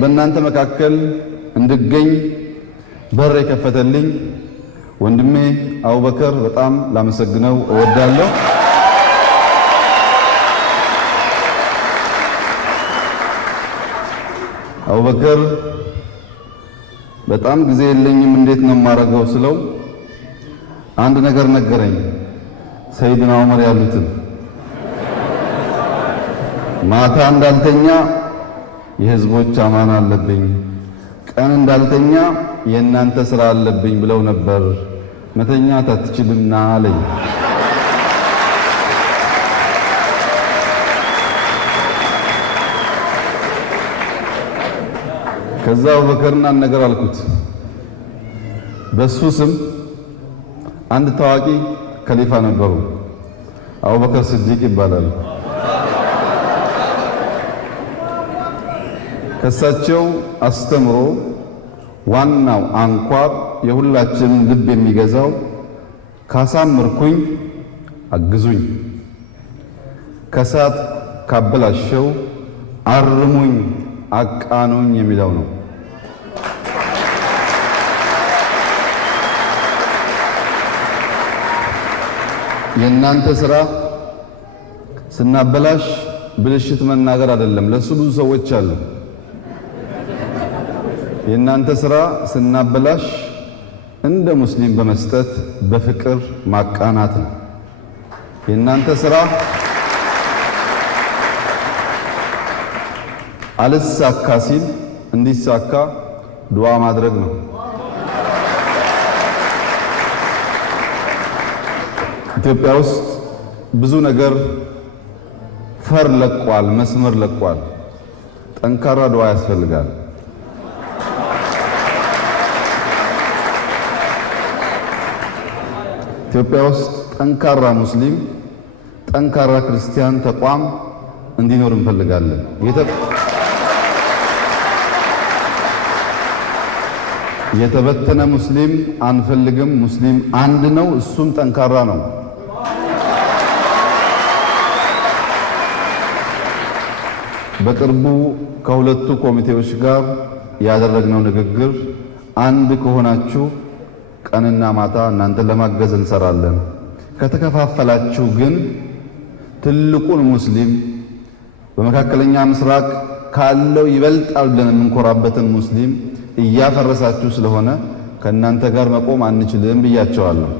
በእናንተ መካከል እንድገኝ በር የከፈተልኝ ወንድሜ አቡበከር በጣም ላመሰግነው እወዳለሁ። አቡበከር በጣም ጊዜ የለኝም እንዴት ነው የማደርገው ስለው አንድ ነገር ነገረኝ። ሰይድና ዑመር ያሉትን ማታ እንዳልተኛ የህዝቦች አማና አለብኝ፣ ቀን እንዳልተኛ የእናንተ ስራ አለብኝ ብለው ነበር። መተኛት አትችልምና አለኝ። ከዛ አቡበከርና ነገር አልኩት። በሱ ስም አንድ ታዋቂ ከሊፋ ነበሩ፣ አቡበከር ስዲቅ ይባላል። ከሳቸው አስተምሮ ዋናው አንኳር የሁላችንን ልብ የሚገዛው ካሳምርኩኝ አግዙኝ፣ ከሳት ካበላሸው አርሙኝ አቃኑኝ የሚለው ነው። የእናንተ ስራ ስናበላሽ ብልሽት መናገር አይደለም፣ ለሱ ብዙ ሰዎች አሉ። የእናንተ ስራ ስናበላሽ እንደ ሙስሊም በመስጠት በፍቅር ማቃናት ነው። የእናንተ ስራ አልሳካ ሲል እንዲሳካ ዱዓ ማድረግ ነው። ኢትዮጵያ ውስጥ ብዙ ነገር ፈር ለቋል፣ መስመር ለቋል። ጠንካራ ዱዓ ያስፈልጋል። ኢትዮጵያ ውስጥ ጠንካራ ሙስሊም፣ ጠንካራ ክርስቲያን ተቋም እንዲኖር እንፈልጋለን። የተበተነ ሙስሊም አንፈልግም። ሙስሊም አንድ ነው፣ እሱም ጠንካራ ነው። በቅርቡ ከሁለቱ ኮሚቴዎች ጋር ያደረግነው ንግግር አንድ ከሆናችሁ ቀንና ማታ እናንተን ለማገዝ እንሰራለን። ከተከፋፈላችሁ ግን ትልቁን ሙስሊም በመካከለኛ ምስራቅ ካለው ይበልጣል ብለን የምንኮራበትን ሙስሊም እያፈረሳችሁ ስለሆነ ከእናንተ ጋር መቆም አንችልም ብያቸዋለሁ።